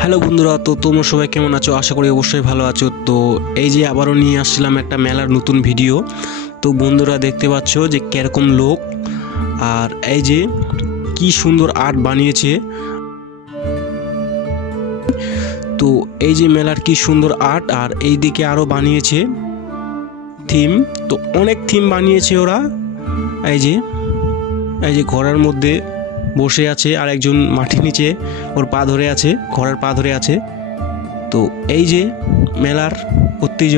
Hello বন্ধুরা, তো তোমরা সবাই কেমন আছো? আশা করি অবশ্যই ভালো আছো। তো এই যে আবারও নিয়ে আসছিলাম একটা মেলার নতুন ভিডিও। তো বন্ধুরা দেখতে পাচ্ছ যে কিরকম লোক, আর এই যে কি সুন্দর আর্ট বানিয়েছে। তো এই যে মেলার কি সুন্দর আর্ট, আর এই দিকে আরও বানিয়েছে থিম। তো অনেক থিম বানিয়েছে ওরা। এই যে ঘরের মধ্যে বসে আছে, আর একজন মাটির নিচে ওর পা ধরে আছে, ঘরের পা ধরে আছে। তো এই যে মেলার ঐতিহ্য।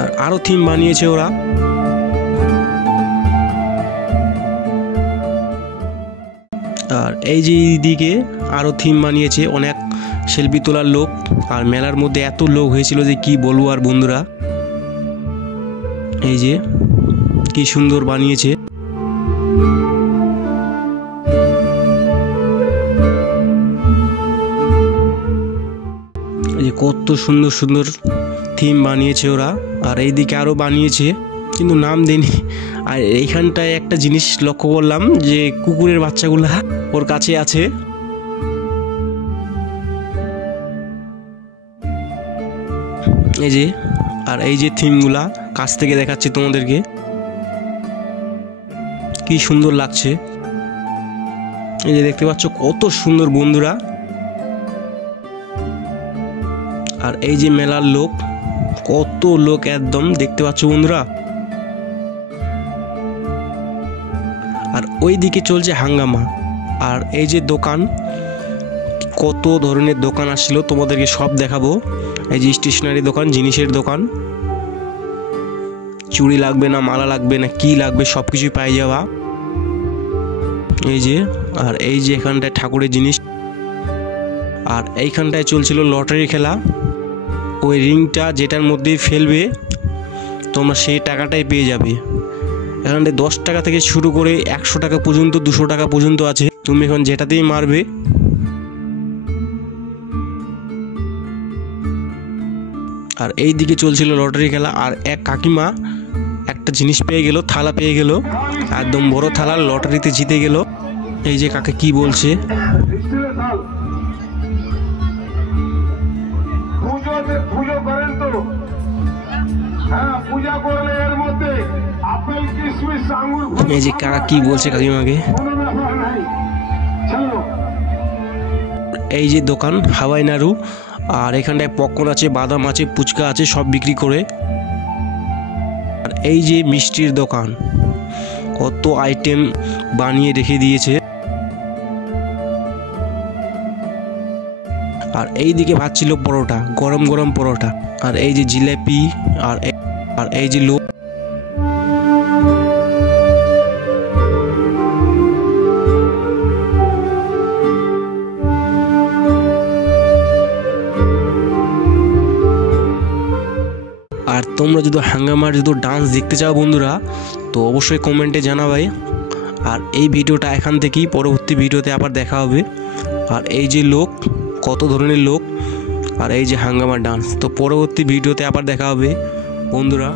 আর আরো থিম বানিয়েছে ওরা। আর এই যে দিকে আরো থিম বানিয়েছে, অনেক সেলফি তোলার লোক। আর মেলার মধ্যে এত লোক হয়েছিল যে কি বলবো আর বন্ধুরা। এই যে কি সুন্দর বানিয়েছে। এই যে কত সুন্দর সুন্দর থিম বানিয়েছে ওরা। আর এইদিকে আরো বানিয়েছে, কিন্তু নাম দেয়নি। আর এইখানটায় একটা জিনিস লক্ষ্য করলাম যে কুকুরের বাচ্চাগুলা ওর কাছে আছে। এই যে, আর এই যে থিমগুলা কাছ থেকে দেখাচ্ছি তোমাদেরকে, কি সুন্দর লাগছে। এই যে দেখতে পাচ্ছ কত সুন্দর বন্ধুরা। আর এই যে মেলার লোক, কত লোক একদম দেখতে পাচ্ছ বন্ধুরা। আর ওই দিকে চলছে হাঙ্গামা। আর এই যে দোকান, কত ধরনের দোকান আসছিল, তোমাদেরকে সব দেখাবো। এই যে স্টেশনারি দোকান, জিনিসের দোকান, চুড়ি লাগবে না, মালা লাগবে না, কি লাগবে সব কিছুই পাই যাওয়া। এই যে, আর এই যে এখানটায় ঠাকুরের জিনিস। আর এইখানটায় চলছিল লটারি খেলা। ওই রিংটা যেটার মধ্যে ফেলবে তোমরা সেই টাকাটাই পেয়ে যাবে। এখানটায় 10 টাকা থেকে শুরু করে 100 টাকা পর্যন্ত, 200 টাকা পর্যন্ত আছে। তুমি এখন যেটাতেই মারবে। আর এই দিকে চলছিল লটারি খেলা। আর এক কাকিমা একটা জিনিস পেয়ে গেল, থালা পেয়ে গেল, একদম বড় থালা, লটারিতে জিতে গেল। এই যে কাকে কি বলছে। এই যে কাকা কি বলছে কাকিমাকে। এই যে দোকান হাওয়াই নাড়ু। আর এখানটায় পপকর্ন আছে, বাদাম আছে, ফুচকা আছে, সব বিক্রি করে। আর এই যে মিষ্টির দোকান, কত আইটেম বানিয়ে রেখে দিয়েছে। আর এই দিকে ভাজছিল পরোটা, গরম গরম পরোটা। আর এই যে জিলাপি। আর এই যে লোক। আর তোমরা যদি হাঙ্গামার ডান্স দেখতে চাও বন্ধুরা, তো অবশ্যই কমেন্টে জানাবে। আর এই ভিডিওটা এখান থেকেই পরবর্তী ভিডিওতে আবার দেখা হবে। আর এই যে লোক, কত ধরনের লোক। আর এই যে হাঙ্গামার ডান্স। তো পরবর্তী ভিডিওতে আবার দেখা হবে বন্ধুরা।